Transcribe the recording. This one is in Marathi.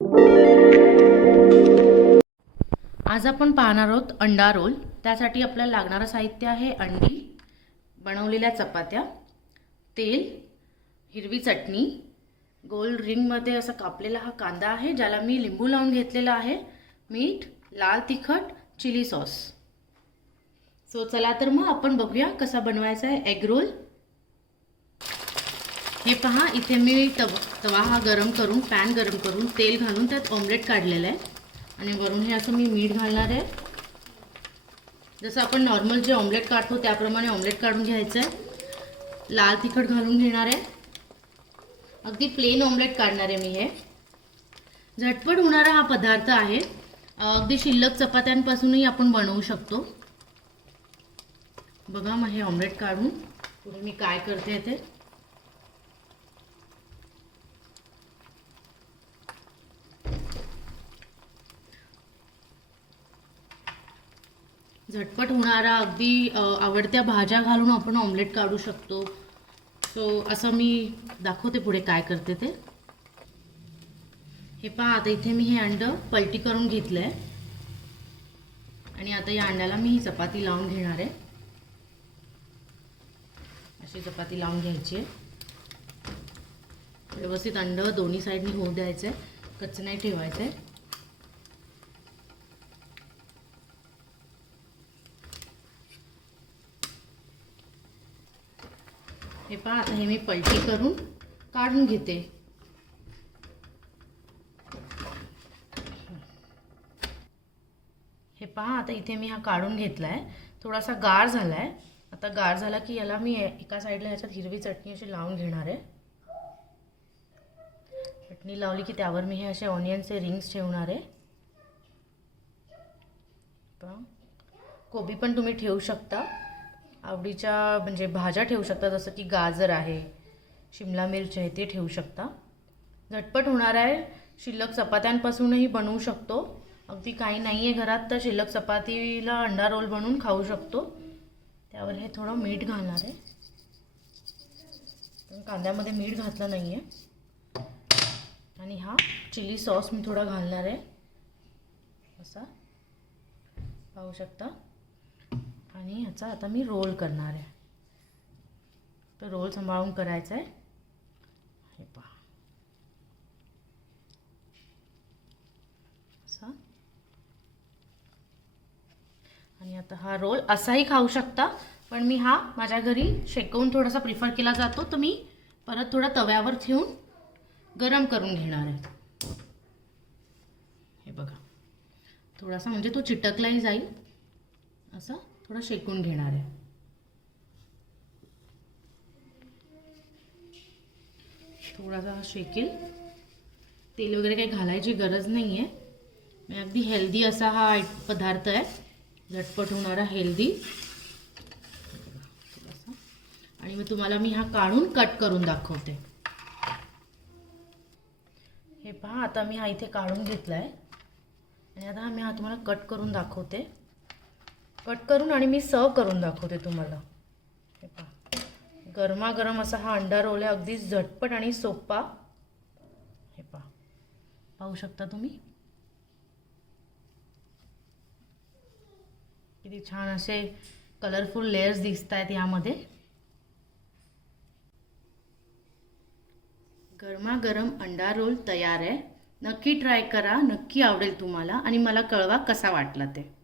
आज आपण पाहणार आहोत अंडा रोल। त्यासाठी आपल्याला लागणारं साहित्य आहे अंडी, बनवलेल्या चपात्या, तेल, हिरवी चटणी, गोल रिंगमध्ये असा कापलेला हा कांदा आहे ज्याला मी लिंबू लावून घेतलेला आहे, मीठ, लाल तिखट, चिली सॉस। सो चला तर मग आपण बघूया कसा बनवायचा आहे एग रोल। हे पहा, इथे मी तवा हा गरम करून पॅन गरम करून तेल घालून त्यात ऑमलेट काढलेलं आहे आणि वरून हे असं मी मीठ घालणार आहे। जसं आपण नॉर्मल जे ऑमलेट काढतो त्याप्रमाणे ऑमलेट काढून घ्यायचं आहे। लाल तिखट घालून घेणार आहे, अगदी प्लेन ऑमलेट काढणार आहे मी। हे झटपट होणारा हा पदार्थ आहे, अगदी शिल्लक चपात्यांपासूनही आपण बनवू शकतो। बघा मग हे ऑमलेट काढून पुढे मी काय करते ते। झटपट होणारा अगदी आवडत्या भाज्या घालून आपण ऑमलेट काढू शकतो। सो असं मी दाखवते पुढे काय करते ते। हे पहा, आता इथे मी हे अंड पलटी करून घेतलं आहे आणि आता या अंड्याला मी ही चपाती लावून घेणार आहे। अशी चपाती लावून घ्यायची आहे, व्यवस्थित अंड दोन्ही साईडनी होऊ द्यायचं आहे, कच्चं नाही ठेवायचं आहे। हे पहा, आता हे मी पलटी करून काढून घेते। हे पहा, आता इथे मी हा काढून घेतलाय, थोडासा गार झालाय। आता गार झाला की याला मी एका साईडला ह्याच्यात हिरवी चटणी अशी लावून घेणार आहे। चटणी लावली की त्यावर मी हे असे ऑनियनचे रिंग्स ठेवणार आहे। कोबी पण तुम्ही ठेवू शकता, आवडीच्या म्हणजे भाज्या ठेवू शकता, जसं की गाजर आहे, शिमला मिर्च आहे, ते ठेवू शकता। झटपट होणार आहे, शिल्लक चपात्यांपासूनही बनवू शकतो। अगदी काही नाही आहे घरात तर शिल्लक चपातीला अंडा रोल बनवून खाऊ शकतो। त्यावर हे थोडं मीठ घालणार आहे, पण कांद्यामध्ये मीठ घातलं नाही आहे। आणि हा चिली सॉस मी थोडा घालणार आहे, असा पाहू शकता। आणि ह्याचा आता मी रोल करणार आहे, तर रोल सांभाळून करायचा आहे। हे पहा, असा। आणि आता हा रोल असाही खाऊ शकता, पण मी हा माझ्या घरी शेकवून थोडासा प्रिफर केला जातो, तर मी परत थोडा तव्यावर ठेवून गरम करून घेणार आहे। हे बघा, थोडासा म्हणजे तो चिटकलाही जाईल, असं थोडा शेकून घेणार आहे। थोडासा शेकेल, तेल वगैरे काही घालायची गरज नाही आहे। मी अगदी हेल्दी असा हा पदार्थ आहे, झटपट होणारा हेल्दी। आणि मग तुम्हाला मी हा काढून कट करून दाखवते। हे पहा, आता मी हा इथे काढून घेतलाय आणि आता मी हा तुम्हाला कट करून दाखवते। कट करून आणि मी सर्व करून दाखवते तुम्हाला। हे पहा, गरमागरम असा हा अंडा रोल आहे, अगदी झटपट आणि सोपा। हे पहा, पाहू शकता तुम्ही किती छान असे कलरफुल लेयर्स दिसत आहेत यामध्ये। गरमागरम अंडा रोल तयार आहे। नक्की ट्राय करा, नक्की आवडेल तुम्हाला आणि मला कळवा कसा वाटला ते।